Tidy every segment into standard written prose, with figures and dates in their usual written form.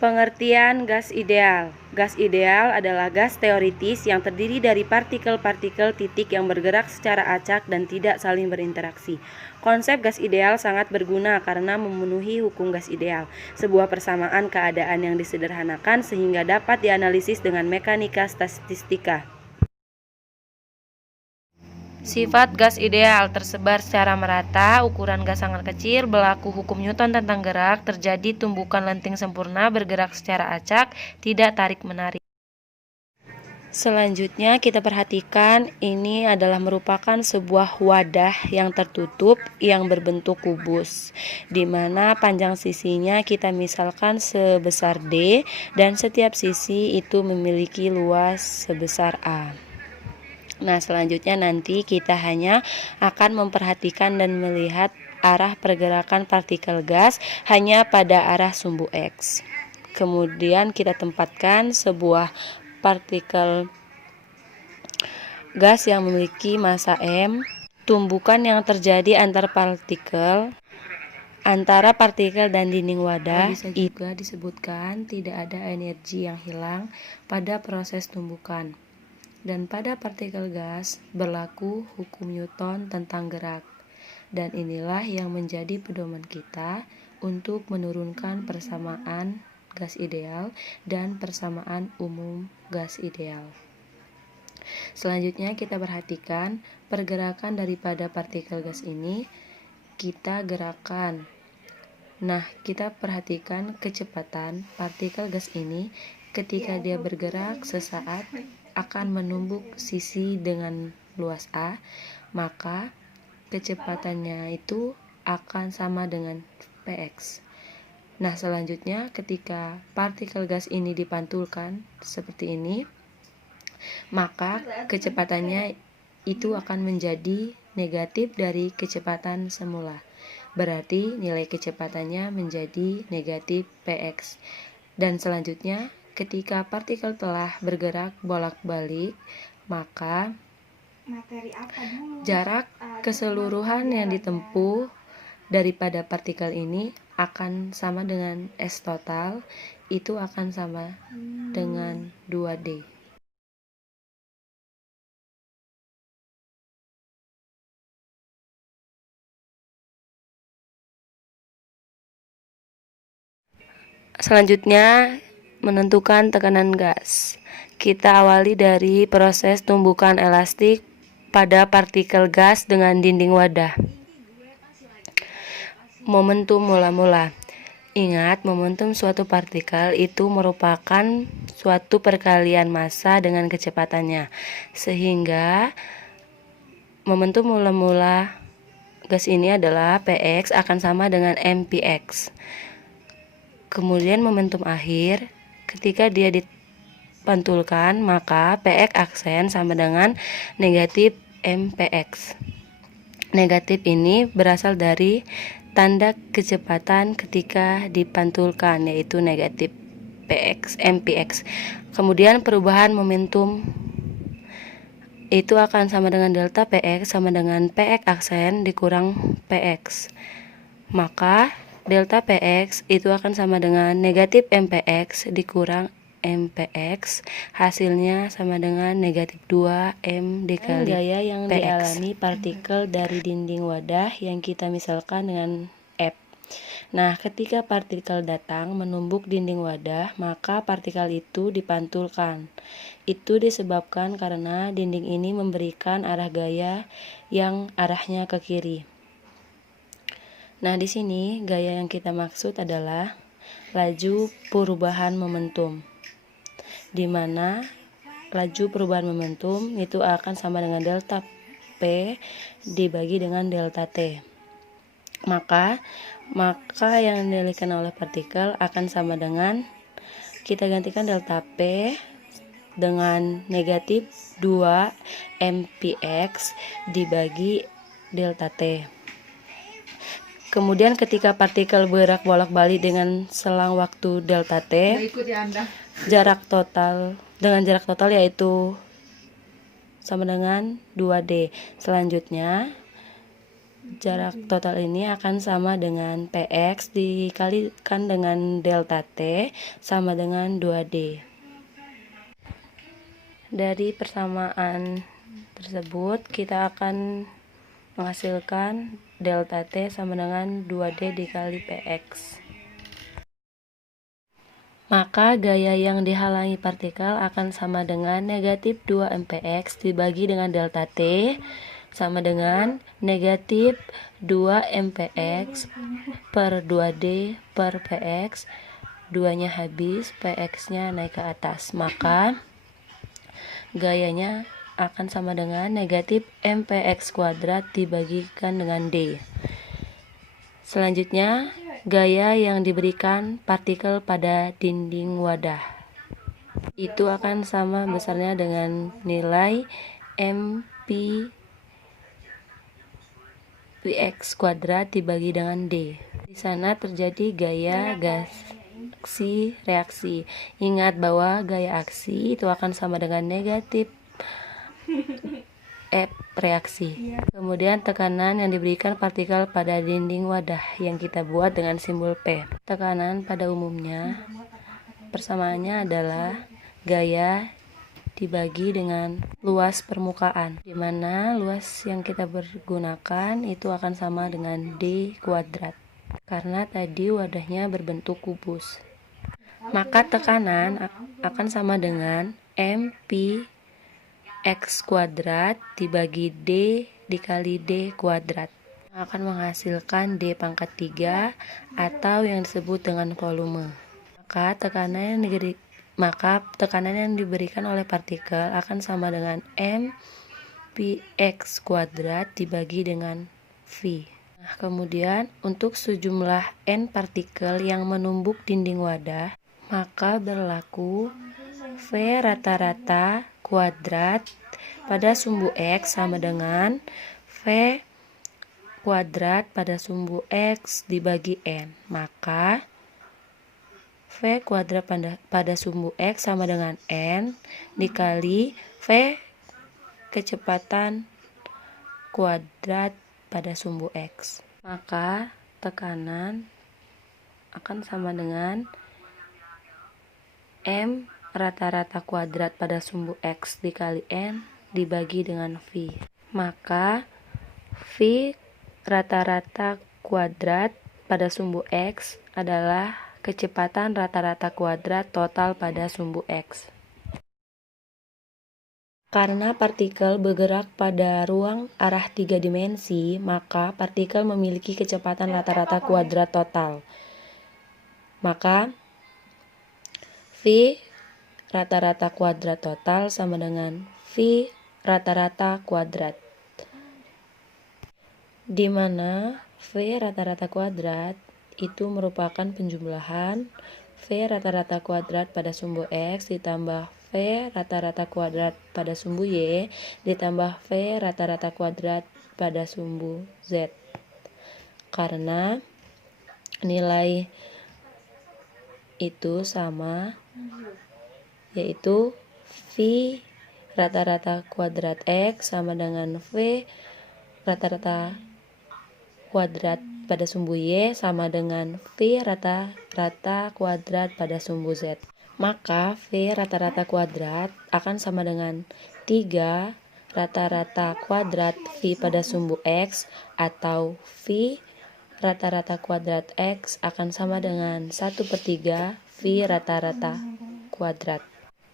Pengertian gas ideal. Gas ideal adalah gas teoritis yang terdiri dari partikel-partikel titik yang bergerak secara acak dan tidak saling berinteraksi. Konsep gas ideal sangat berguna karena memenuhi hukum gas ideal, sebuah persamaan keadaan yang disederhanakan sehingga dapat dianalisis dengan mekanika statistika. Sifat gas ideal tersebar secara merata, ukuran gas sangat kecil, berlaku hukum Newton tentang gerak, terjadi tumbukan lenting sempurna, bergerak secara acak, tidak tarik-menarik. Selanjutnya kita perhatikan ini adalah merupakan sebuah wadah yang tertutup yang berbentuk kubus, di mana panjang sisinya kita misalkan sebesar D dan setiap sisi itu memiliki luas sebesar A. Nah, selanjutnya nanti kita hanya akan memperhatikan dan melihat arah pergerakan partikel gas hanya pada arah sumbu X. Kemudian kita tempatkan sebuah partikel gas yang memiliki massa M, tumbukan yang terjadi antara partikel dan dinding wadah. Bisa juga disebutkan tidak ada energi yang hilang pada proses tumbukan. Dan pada partikel gas berlaku hukum Newton tentang gerak. Dan inilah yang menjadi pedoman kita untuk menurunkan persamaan gas ideal dan persamaan umum gas ideal. Selanjutnya kita perhatikan pergerakan daripada partikel gas ini kita gerakan. Nah, kita perhatikan kecepatan partikel gas ini ketika dia bergerak sesaat akan menumbuk sisi dengan luas A, maka kecepatannya itu akan sama dengan Px. Nah, selanjutnya ketika partikel gas ini dipantulkan seperti ini, maka kecepatannya itu akan menjadi negatif dari kecepatan semula. Berarti nilai kecepatannya menjadi negatif Px. Dan selanjutnya ketika partikel telah bergerak bolak-balik, maka jarak keseluruhan yang ditempuh daripada partikel ini akan sama dengan S total, itu akan sama dengan 2D. Selanjutnya, menentukan tekanan gas. Kita awali dari proses tumbukan elastik pada partikel gas dengan dinding wadah. Momentum mula-mula. Ingat, momentum suatu partikel itu merupakan suatu perkalian massa dengan kecepatannya, sehingga momentum mula-mula gas ini adalah Px akan sama dengan mpx. Kemudian momentum akhir, ketika dia dipantulkan, maka Px aksen sama dengan negatif mpx. Negatif ini berasal dari tanda kecepatan ketika dipantulkan, yaitu negatif mpx. Kemudian perubahan momentum itu akan sama dengan delta Px sama dengan Px aksen dikurang Px. Maka delta Px itu akan sama dengan negatif mpx dikurang mpx, hasilnya sama dengan negatif 2m dikali gaya yang Px. Dialami partikel dari dinding wadah yang kita misalkan dengan F. Nah, ketika partikel datang menumbuk dinding wadah, maka partikel itu dipantulkan. Itu disebabkan karena dinding ini memberikan arah gaya yang arahnya ke kiri. Nah, di sini gaya yang kita maksud adalah laju perubahan momentum, di mana laju perubahan momentum itu akan sama dengan delta P dibagi dengan delta T. Maka yang didalihkan oleh partikel akan sama dengan, kita gantikan delta P dengan negatif 2 mpx dibagi delta T. Kemudian ketika partikel bergerak bolak-balik dengan selang waktu delta T, jarak total yaitu sama dengan 2D. Selanjutnya jarak total ini akan sama dengan Px dikalikan dengan delta T sama dengan 2D. Dari persamaan tersebut kita akan menghasilkan delta T sama dengan 2D dikali Px. Maka gaya yang dihalangi partikel akan sama dengan negatif 2 mpx dibagi dengan delta T sama dengan negatif 2 mpx per 2D per px. 2-nya habis, px-nya naik ke atas. Maka gayanya akan sama dengan negatif mpx kuadrat dibagikan dengan D. Selanjutnya, gaya yang diberikan partikel pada dinding wadah itu akan sama besarnya dengan nilai mp px kuadrat dibagi dengan D. Di sana terjadi gaya aksi reaksi. Ingat bahwa gaya aksi itu akan sama dengan negatif F reaksi. Kemudian tekanan yang diberikan partikel pada dinding wadah yang kita buat dengan simbol P. Tekanan pada umumnya persamaannya adalah gaya dibagi dengan luas permukaan, di mana luas yang kita pergunakan itu akan sama dengan D kuadrat karena tadi wadahnya berbentuk kubus. Maka tekanan akan sama dengan mp x kuadrat dibagi D dikali D kuadrat, akan menghasilkan D pangkat 3 atau yang disebut dengan volume. Maka tekanan yang diberikan oleh partikel akan sama dengan m px kuadrat dibagi dengan V. Nah, kemudian untuk sejumlah n partikel yang menumbuk dinding wadah, maka berlaku V rata-rata kuadrat pada sumbu X sama dengan V kuadrat pada sumbu X dibagi N. Maka V kuadrat pada sumbu X sama dengan N dikali V kecepatan kuadrat pada sumbu X. Maka tekanan akan sama dengan M rata-rata kuadrat pada sumbu X dikali N dibagi dengan V. Maka V rata-rata kuadrat pada sumbu X adalah kecepatan rata-rata kuadrat total pada sumbu X. Karena partikel bergerak pada ruang arah 3 dimensi, maka partikel memiliki kecepatan rata-rata kuadrat total. Maka V rata-rata kuadrat total sama dengan V rata-rata kuadrat, di mana V rata-rata kuadrat itu merupakan penjumlahan V rata-rata kuadrat pada sumbu X ditambah V rata-rata kuadrat pada sumbu Y ditambah V rata-rata kuadrat pada sumbu Z. Karena nilai itu sama, yaitu V rata-rata kuadrat X sama dengan V rata-rata kuadrat pada sumbu Y sama dengan V rata-rata kuadrat pada sumbu Z. Maka V rata-rata kuadrat akan sama dengan 3 rata-rata kuadrat V pada sumbu X, atau V rata-rata kuadrat X akan sama dengan 1/3 V rata-rata kuadrat.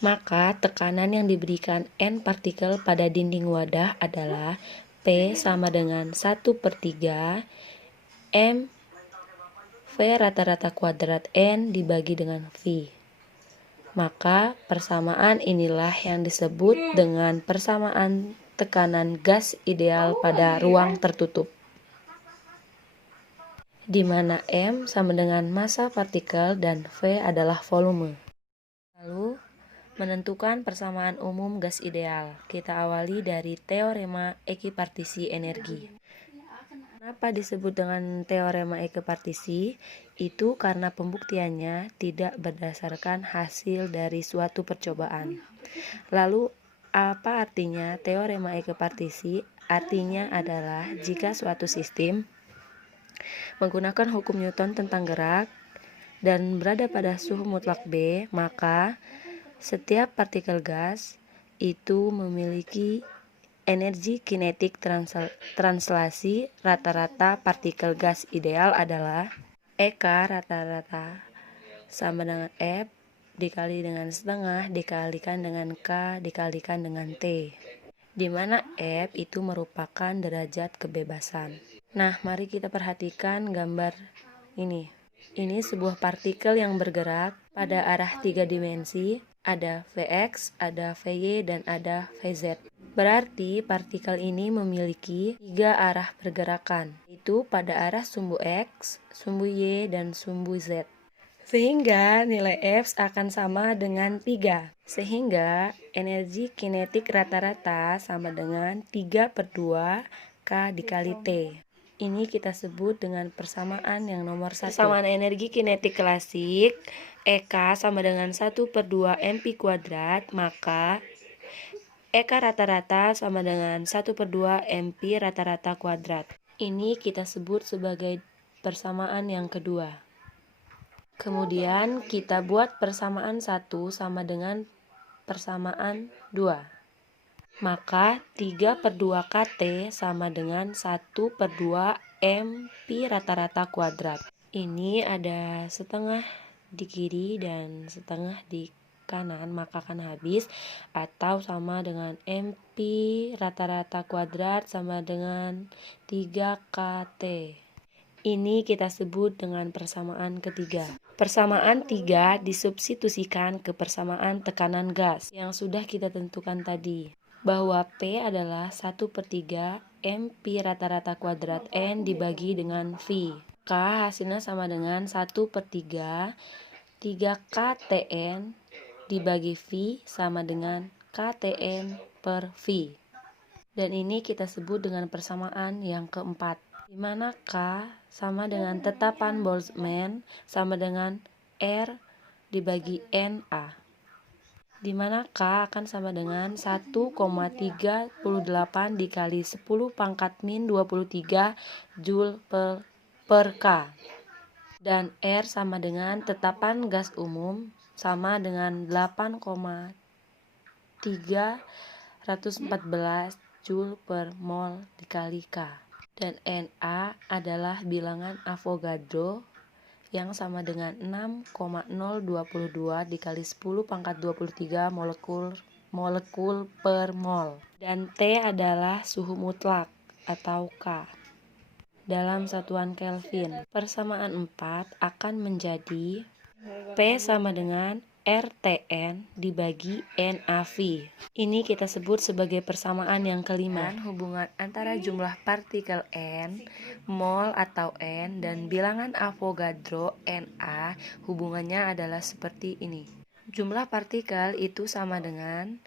Maka tekanan yang diberikan N partikel pada dinding wadah adalah P sama dengan 1/3 M V rata-rata kuadrat N dibagi dengan V. Maka persamaan inilah yang disebut dengan persamaan tekanan gas ideal pada ruang tertutup, di mana M sama dengan massa partikel dan V adalah volume. Lalu, menentukan persamaan umum gas ideal. Kita awali dari teorema ekipartisi energi. Kenapa disebut dengan teorema ekipartisi? Itu karena pembuktiannya tidak berdasarkan hasil dari suatu percobaan. Lalu, apa artinya teorema ekipartisi? Artinya adalah jika suatu sistem menggunakan hukum Newton tentang gerak dan berada pada suhu mutlak B, maka setiap partikel gas itu memiliki energi kinetik translasi. Rata-rata partikel gas ideal adalah EK rata-rata sama dengan F dikali dengan setengah dikalikan dengan K dikalikan dengan T, di mana F itu merupakan derajat kebebasan. Nah, mari kita perhatikan gambar ini. Ini sebuah partikel yang bergerak pada arah 3 dimensi. Ada Vx, ada Vy, dan ada Vz. Berarti partikel ini memiliki 3 arah pergerakan, yaitu pada arah sumbu X, sumbu Y, dan sumbu Z. Sehingga nilai F akan sama dengan 3. Sehingga energi kinetik rata-rata sama dengan 3/2 K dikali T. Ini kita sebut dengan persamaan yang nomor 1. Persamaan energi kinetik klasik EK sama dengan 1/2 mp kuadrat, maka EK rata-rata sama dengan 1/2 mp rata-rata kuadrat. Ini kita sebut sebagai persamaan yang kedua. Kemudian kita buat persamaan 1 sama dengan persamaan 2. Maka 3/2 KT sama dengan 1/2 mp rata-rata kuadrat. Ini ada setengah di kiri dan setengah di kanan, maka akan habis, atau sama dengan mp rata-rata kuadrat sama dengan 3 KT. Ini kita sebut dengan persamaan ketiga. Persamaan 3 disubstitusikan ke persamaan tekanan gas yang sudah kita tentukan tadi, bahwa P adalah 1/3 mp rata-rata kuadrat N dibagi dengan V. K hasilnya sama dengan 1/3 3KTN dibagi V sama dengan KTN per V. Dan ini kita sebut dengan persamaan yang keempat, di mana K sama dengan tetapan Boltzmann sama dengan R dibagi NA, di mana K akan sama dengan 1,38 dikali 10 pangkat min 23 Joule per K, dan R sama dengan tetapan gas umum sama dengan 8,314 Joule per mol dikali K, dan Na adalah bilangan Avogadro yang sama dengan 6,022 dikali 10 pangkat 23 molekul per mol, dan T adalah suhu mutlak atau K dalam satuan Kelvin. Persamaan 4 akan menjadi P sama dengan RTN dibagi NAV. Ini kita sebut sebagai persamaan yang kelima. Hubungan antara jumlah partikel N, mol atau N, dan bilangan Avogadro Na, hubungannya adalah seperti ini. Jumlah partikel itu sama dengan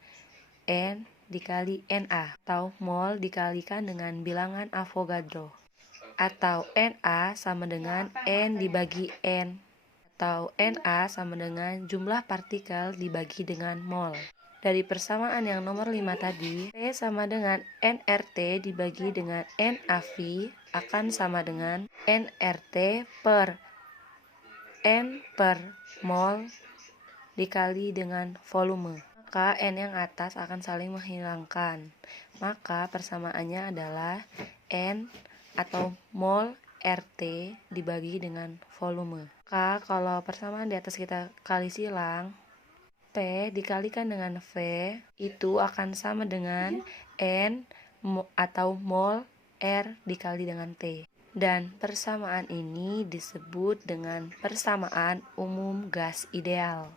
N dikali Na, atau mol dikalikan dengan bilangan Avogadro, atau Na sama dengan N dibagi N, atau Na sama dengan jumlah partikel dibagi dengan mol. Dari persamaan yang nomor 5 tadi, P sama dengan nRT dibagi dengan NAV akan sama dengan nRT per N per mol dikali dengan volume. Maka N yang atas akan saling menghilangkan. Maka persamaannya adalah N atau mol RT dibagi dengan volume. Maka kalau persamaan di atas kita kali silang, P dikalikan dengan V itu akan sama dengan N atau mol R dikali dengan T. Dan persamaan ini disebut dengan persamaan umum gas ideal.